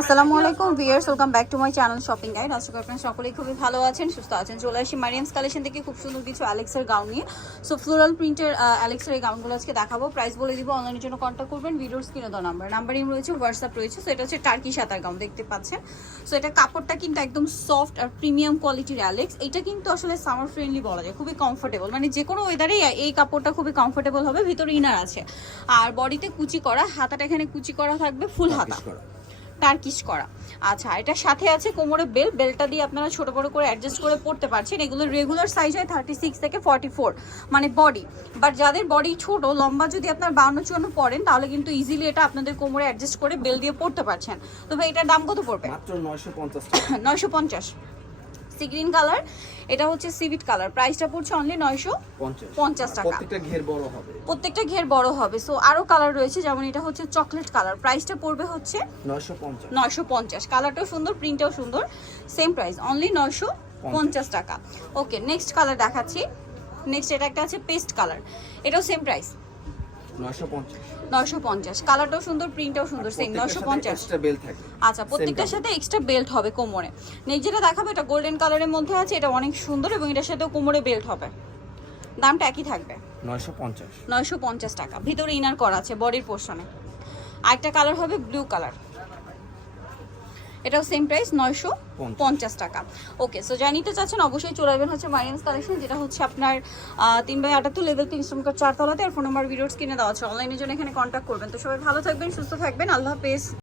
আসসালামু আলাইকুম viewers welcome back to my channel shopping guide. আশা করি আপনারা সকলেই খুবই ভালো আছেন সুস্থ আছেন। চলে আসি মারিয়ামস কালেকশন থেকে খুব সুন্দর কিছু অ্যালেক্সের গাউন নিয়ে। সো ফ্লোরাল প্রিন্টের অ্যালেক্সের এই গাউনগুলো আজকে দেখাবো। প্রাইস বলে দিব অনলাইনের জন্য কন্ট্যাক্ট করবেন। ভিডিওর স্ক্রিনে দেওয়া নাম্বার নাম্বারিং রয়েছে হোয়াটসঅ্যাপ রয়েছে। সো এটা হচ্ছে টার্কি সাতার গাউন দেখতে পাচ্ছেন? সো এটা কাপড়টা কিন্তু একদম সফট আর প্রিমিয়াম কোয়ালিটির অ্যালেক্স এটা কিন্তু আসলে সামার ফ্রেন্ডলি বলা যায় খুবই কমফোর্টেবল মানে যে কোনো ওয়েদারে এই কাপড়টা খুবই কমফোর্টেবল হবে ভিতরে ইনার আছে। আর বডিতে কুচি করা হাতাটা এখানে কুচি করা থাকবে ফুল হাতা। টার্কিশ করা। আচ্ছা এটা সাথে আছে কোমরে বেল বেলটা দিয়ে আপনারা ছোট বড় করে অ্যাডজাস্ট করে পড়তে পারছেন। এগুলো রেগুলার সাইজ হয় থার্টি সিক্স থেকে ফর্টি ফোর মানে বডি বাট যাদের বডি ছোট লম্বা যদি আপনার বাউন্ন চুয়ান্ন পড়েন তাহলে কিন্তু ইজিলি এটা আপনাদের কোমরে অ্যাডজাস্ট করে বেল দিয়ে পড়তে পারছেন। তবে এটার দাম কত পড়বে? মাত্র নয়শো পঞ্চাশ নয়শো পঞ্চাশ। সি গ্রিন কালার এটা হচ্ছে সিভিট কালার প্রাইসটা পড়ছে অনলি নয়শো পঞ্চাশ। টাকা। প্রত্যেকটা ঘের বড় হবে। প্রত্যেকটা ঘের বড় হবে। সো আরও কালার রয়েছে যেমন এটা হচ্ছে চকলেট কালার প্রাইসটা পড়বে হচ্ছে নয়শো পঞ্চাশ। কালারটাও সুন্দর প্রিন্টটাও সুন্দর। সেম প্রাইস অনলি নয়শো পঞ্চাশ। টাকা। ওকে নেক্সট কালার দেখাচ্ছি। নেক্সট এটা একটা আছে পেস্ট কালার এটাও সেম প্রাইস নয়শো পঞ্চাশ। নয়শো পঞ্চাশ। কালারটাও সুন্দর প্রিন্টটাও সুন্দর সেম নয়শো পঞ্চাশ। এক্সট্রা বেল থাকে। আচ্ছা প্রত্যেকটার সাথে এক্সট্রা বেল্ট হবে কোমরে। নেক্সট যেটা দেখাবে এটা গোল্ডেন কালারের মধ্যে আছে এটা অনেক সুন্দর এবং এটার সাথেও কোমরে বেল্ট হবে। দামটা একই থাকবে। নয়শো পঞ্চাশ। নয়শো পঞ্চাশ টাকা। ভিতরে ইনার করা আছে বডির পোর্শনে আরেকটা কালার হবে ব্লু কালার এটাও সেম প্রাইস নয়শো পঞ্চাশ। টাকা। ওকে সো যা নিতে চাচ্ছেন অবশ্যই চলে আসবেন হচ্ছে মাইন্স কালেকশন যেটা হচ্ছে আপনার তিন বাই আটাত্তর লেভেল তিন শ্রমিকার চারতলাতে। আর ফোন নাম্বার ভিডিওস কিনে দেওয়া আছে। অনলাইনের জন্য এখানে কন্ট্যাক্ট করবেন। তো সবাই ভালো থাকবেন সুস্থ থাকবেন। আল্লাহ হাফেজ।